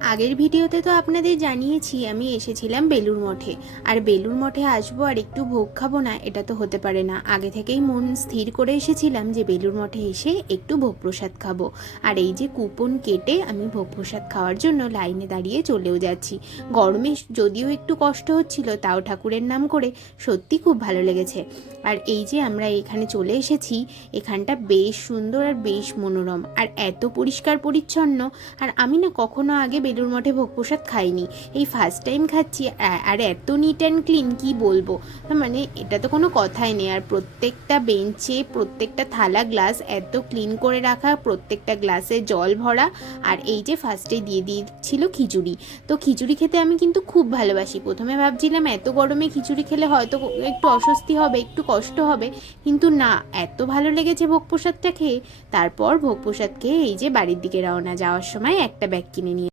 আগের ভিডিওতে তো আপনাদের জানিয়েছি আমি এসেছিলাম বেলুড় মঠে। আর বেলুড় মঠে আসবো আর একটু ভোগ খাবো না, এটা তো হতে পারে না। আগে থেকেই মন স্থির করে এসেছিলাম যে বেলুড় মঠে এসে একটু ভোগ প্রসাদ খাবো। আর এই যে কুপন কেটে আমি ভোগ প্রসাদ খাওয়ার জন্য লাইনে দাঁড়িয়ে চলেও যাচ্ছি। গরমে যদিও একটু কষ্ট হচ্ছিল, তাও ঠাকুরের নাম করে সত্যি খুব ভালো লেগেছে। আর এই যে আমরা এখানে চলে এসেছি, এখানটা বেশ সুন্দর আর বেশ মনোরম আর এত পরিষ্কার পরিচ্ছন্ন। আর আমি না কখনো আগে বেলুড় মঠে ভোগ প্রসাদ খাইনি, এই ফার্স্ট টাইম খাচ্ছি। আর এত নিট অ্যান্ড ক্লিন কি বলবো, মানে এটা তো কোনো কথাই নেই। আর প্রত্যেকটা বেঞ্চে প্রত্যেকটা থালা গ্লাস এত ক্লিন করে রাখা, প্রত্যেকটা গ্লাসে জল ভরা। আর এই যে ফার্স্টে দিয়ে দিয়েছিল খিচুড়ি। তো খিচুড়ি খেতে আমি কিন্তু খুব ভালোবাসি। প্রথমে ভাবছিলাম এত গরমে খিচুড়ি খেলে হয়তো একটু অস্বস্তি হবে, একটু কষ্ট হবে, কিন্তু না, এত ভালো লেগেছে ভোগ প্রসাদটা খেয়ে। তারপর ভোগ প্রসাদ খেয়ে এই যে বাড়ির দিকে রওনা। যাওয়ার সময় একটা ব্যাগ কিনে নিয়ে